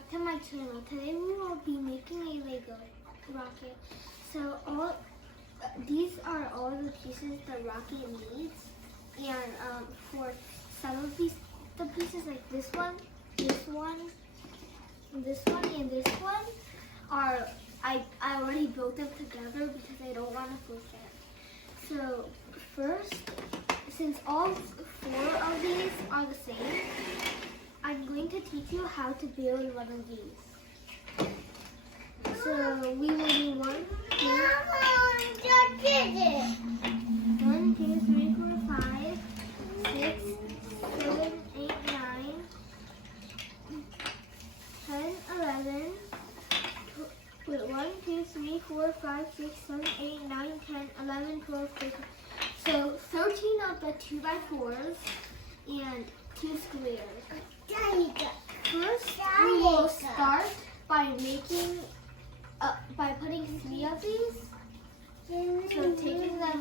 back to my channel. Today we will be making a Lego rocket. So these are all the pieces the rocket needs. And for some of the pieces, like this one, this one, and this one, are I already built them together because I don't want to forget. So first, since all 4 of these are the same, I'm going to teach you how to build one of these. So we will do 1, 2, 3, 4, 5, 6, 7, 8, 9, 10, 11. Wait, 1, 2, 3, 4, 5, 6, 7, 8, 9, 10, 11, 12, 13. So 13 of the 2x4s and 2 squares. First, we will start by making, by putting 3 of these. So taking them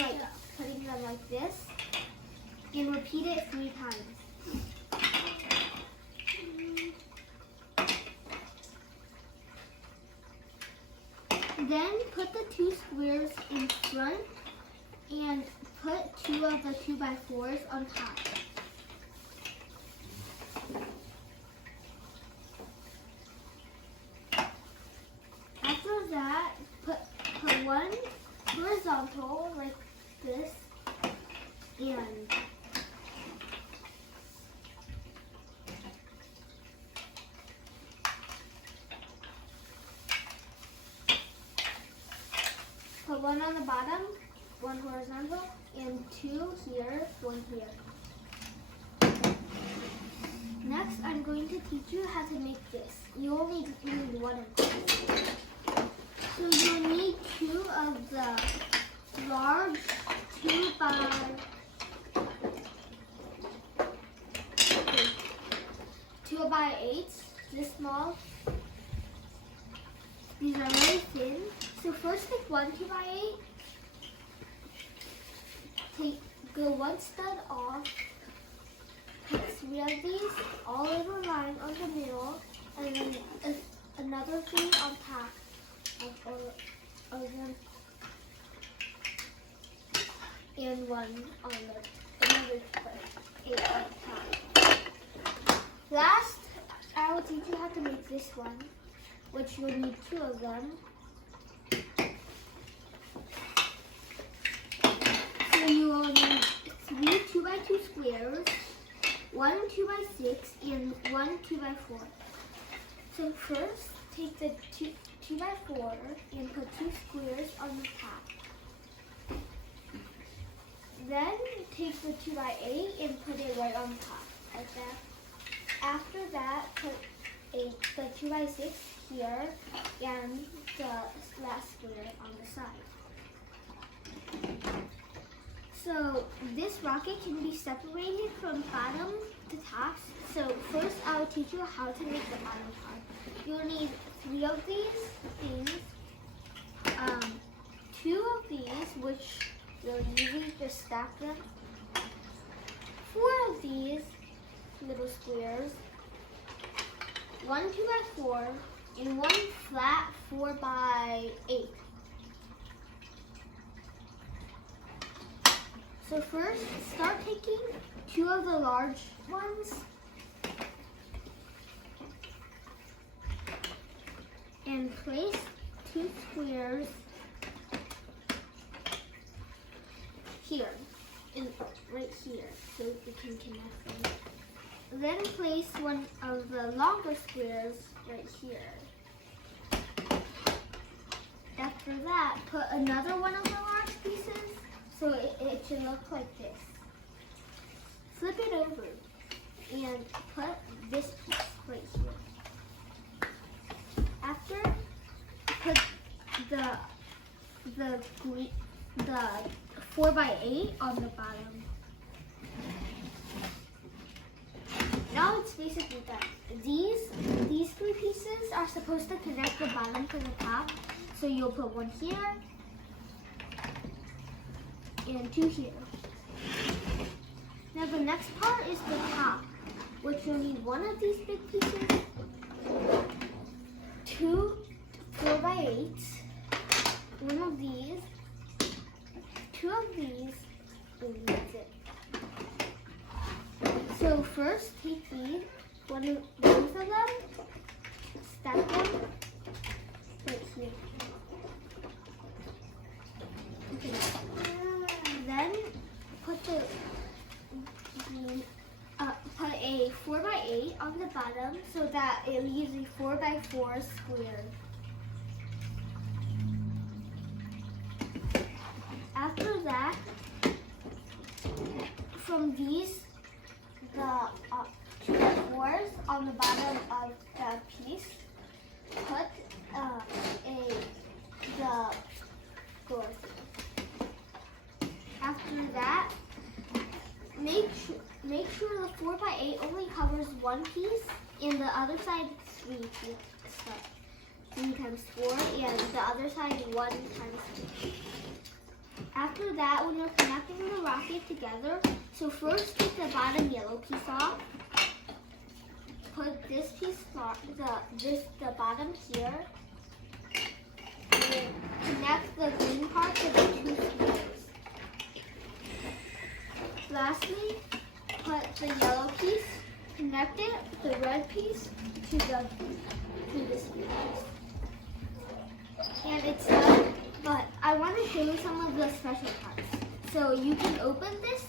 putting them like this, and repeat it 3 times. Then put the 2 squares in front and put 2 of the 2x4s on top. After that, put one horizontal like this, and put 1 on the bottom, 1 horizontal, and 2 here, 1 here. Next, I'm going to teach you how to make this. You only need 1 of these. So you'll need 2 of the large 2x8s, this small. These are very thin. So first take 1 2x8. Go 1 stud off. Put 3 of these all over line on the middle, and then another 3 on top of them, and 1 on another 8 on top. Last, I will teach you how to make this one, which you'll need 2 of them. So you will need 3 2x2 squares, 1 2x6, and 1 2x4. So first, take the 2x4 and put 2 squares on the top. Then take the 2x8 and put it right on top, like that. After that, put the 2x6 here and the last square on the side. So this rocket can be separated from bottom to top. So first I'll teach you how to make the bottom part. You'll need 3 of these things, 2 of these, which you'll usually just stack them, 4 of these little squares, 1 2x4, and 1 flat 4x8. So first, start taking 2 of the large ones and place 2 squares here, and right here, so we can connect them. Then place 1 of the longer squares right here. After that, put another 1 of the large pieces, so it should look like this. Flip it over and put this piece right here. After, put the 4x8 on the bottom. Now it's basically done. These 3 pieces are supposed to connect the bottom to the top, so you'll put 1 here and 2 here. Now the next part is the top, which you'll need 1 of these big pieces two 4x8s, one of these, two of these, and that's it. So first take these, both of them, stack them right here. Okay. Then put put a 4x8 on the bottom so that it leaves a 4x4 square. After that, from these, the 2x4s on the bottom of the piece, put the doors. After that, make sure the 4x8 only covers one piece and the other side 3 times 4 and the other side 1 times 2. After that, when you're connecting the rocket together, so first take the bottom yellow piece off, put this piece the bottom here, and connect the green part to the 2 squares. Lastly, put the yellow piece, connect it, the red piece to this piece. And it's done, but I want to show you some of the special parts. So you can open this,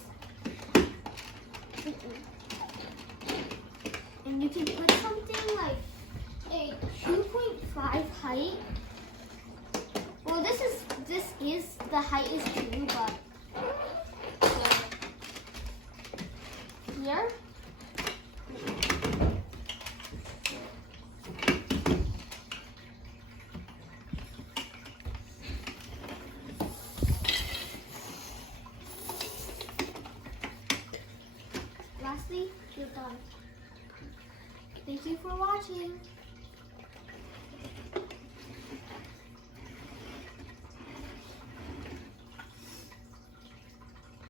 and you can put something like a 2.5 height. Well, this is the height is 2, but here. Lastly, you're done. Thank you for watching.